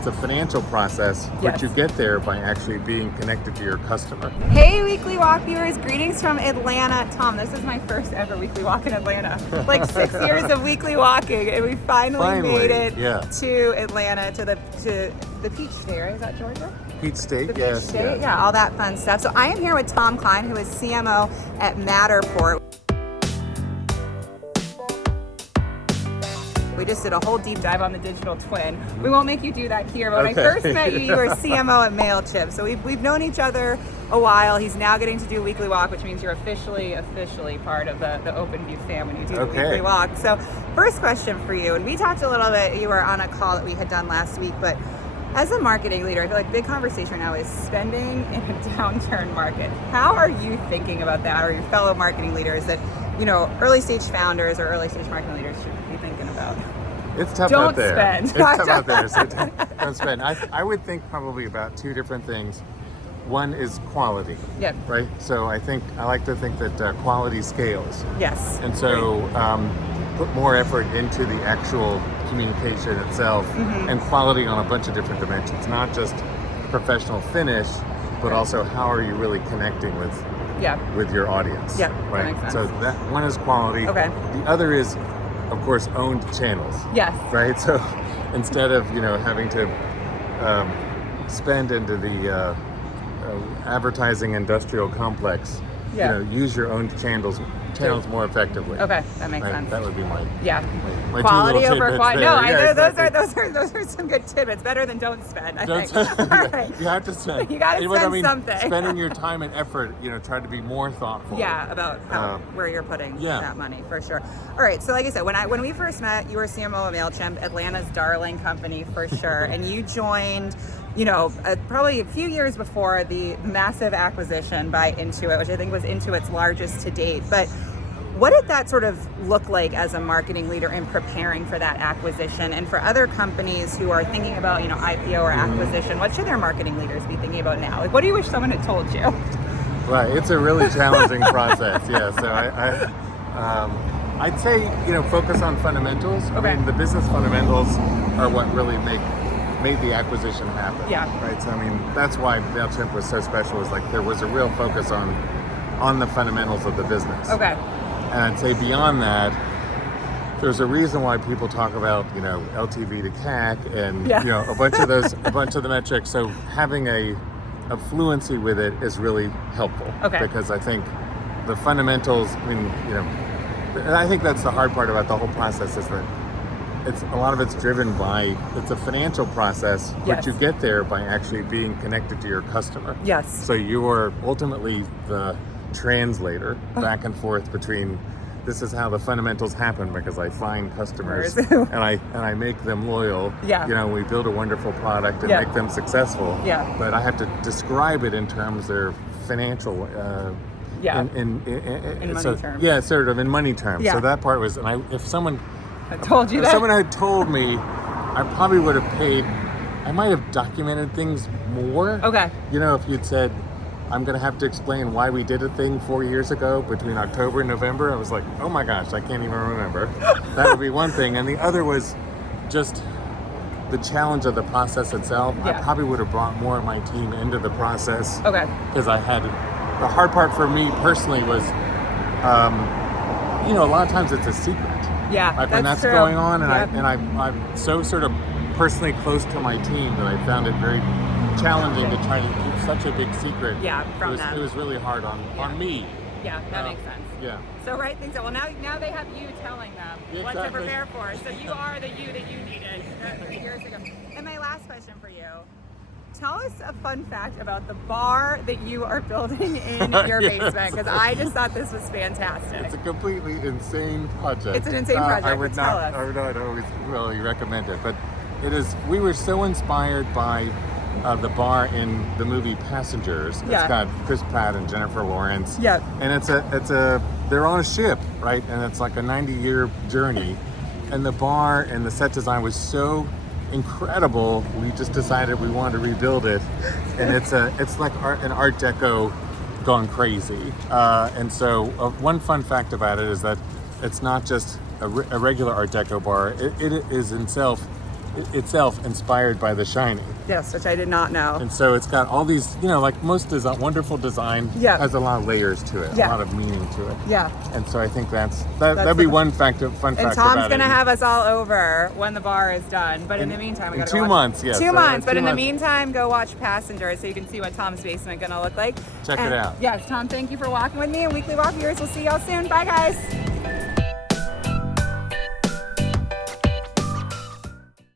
it's a financial process, Yes. but you get there by actually being connected to your customer. Hey, Weekly Walk viewers, greetings from Atlanta. Tom, this is my first ever Weekly Walk in Atlanta. Like 6 years of weekly walking, and we finally made it to Atlanta, to the Peach State, right? Is that Georgia? Peach State, The Peach yes. State, yeah, all that fun stuff. So I am here with Tom Klein, who is CMO at Matterport. We just did a whole deep dive on the digital twin. We won't make you do that here, but when I first met you, you were CMO at Mailchimp. So we've known each other a while. He's now getting to do Weekly Walk, which means you're officially part of the OpenView fam when you do the Weekly Walk. So first question for you, and we talked a little bit, you were on a call that we had done last week, but as a marketing leader, I feel like big conversation right now is spending in a downturn market. How are you thinking about that, or your fellow marketing leaders that, you know, early stage founders or early stage marketing leaders should be thinking about? It's tough Don't out there. spend. It's tough out there, so don't spend. I would think probably about two different things. One is quality, Yep. right? So I like to think that quality scales. Yes. And so put more effort into the actual communication itself and quality on a bunch of different dimensions, not just professional finish, but also how are you really connecting with your audience. Yeah, right. that makes sense. So that one is quality. Okay. The other is, of course, owned channels. Yes. Right. So instead of having to spend into the advertising industrial complex, use your own channels more effectively. Okay, that makes sense. That would be my my quality two little over quantity. tidbits No, there. those are some good tidbits. Better than don't spend. I think. All right. You have to spend. You got to spend something. Spending your time and effort, try to be more thoughtful. Yeah, about where you're putting that money, for sure. All right, so like I said, when we first met, you were CMO of Mailchimp, Atlanta's darling company for sure, and you joined, probably a few years before the massive acquisition by Intuit, which I think was Intuit's largest to date. But what did that sort of look like as a marketing leader in preparing for that acquisition? And for other companies who are thinking about, IPO or acquisition, what should their marketing leaders be thinking about now? Like, what do you wish someone had told you? Right, it's a really challenging process. Yeah, so I'd say focus on fundamentals. Okay. I mean, the business fundamentals are what really made the acquisition happen. Yeah. Right. So I mean, that's why Mailchimp was so special. Is like there was a real focus on the fundamentals of the business. Okay. And I'd say beyond that, there's a reason why people talk about LTV to CAC and a bunch of the metrics. So having a fluency with it is really helpful. Okay. Because I think the fundamentals. I mean, and I think that's the hard part about the whole process is that a lot of it's driven by it's a financial process, but you get there by actually being connected to your customer. Yes. So you're ultimately the translator back and forth between this is how the fundamentals happen because I find customers and I make them loyal. Yeah. We build a wonderful product and make them successful. Yeah. But I have to describe it in terms of their financial in money terms. Yeah, sort of in money terms. Yeah. So that part was, if someone I told you if that. someone had told me, I probably would have paid. I might have documented things more. Okay. If you'd said, I'm going to have to explain why we did a thing 4 years ago between October and November, I was like, oh my gosh, I can't even remember. That would be one thing. And the other was just the challenge of the process itself. Yeah. I probably would have brought more of my team into the process. Okay. Because the hard part for me personally was, a lot of times it's a secret. Yeah, Like when that's true. going on, and I'm so sort of personally close to my team that I found it very challenging to try to keep such a big secret. Yeah, from them. It was really hard on me. Yeah, that makes sense. Yeah. So right things out. Well, now they have you telling them what to prepare for. So you are the you that you needed 3 years ago. And my last question for you. Tell us a fun fact about the bar that you are building in your basement, because I just thought this was fantastic. It's a completely insane project. It's an insane project. I would not always really recommend it, but it is. We were so inspired by the bar in the movie Passengers. It's got Chris Pratt and Jennifer Lawrence. Yeah. And they're on a ship, right? And it's like a 90-year journey. And the bar and the set design was so incredible. We just decided we wanted to rebuild it, and it's like an Art Deco gone crazy. And so one fun fact about it is that it's not just a regular Art Deco bar. It is itself itself inspired by The Shining. Yes, which I did not know. And so it's got all these, like most wonderful design has a lot of layers to it, a lot of meaning to it. Yeah. And so I think that'd be one fun fact about it. And Tom's going to have us all over when the bar is done. But in the meantime, we got to 2 months, yes. 2 months. But in the meantime, go watch Passengers so you can see what Tom's basement going to look like. Check it out. Yes, Tom, thank you for walking with me. And Weekly Walk viewers, we'll see y'all soon. Bye, guys.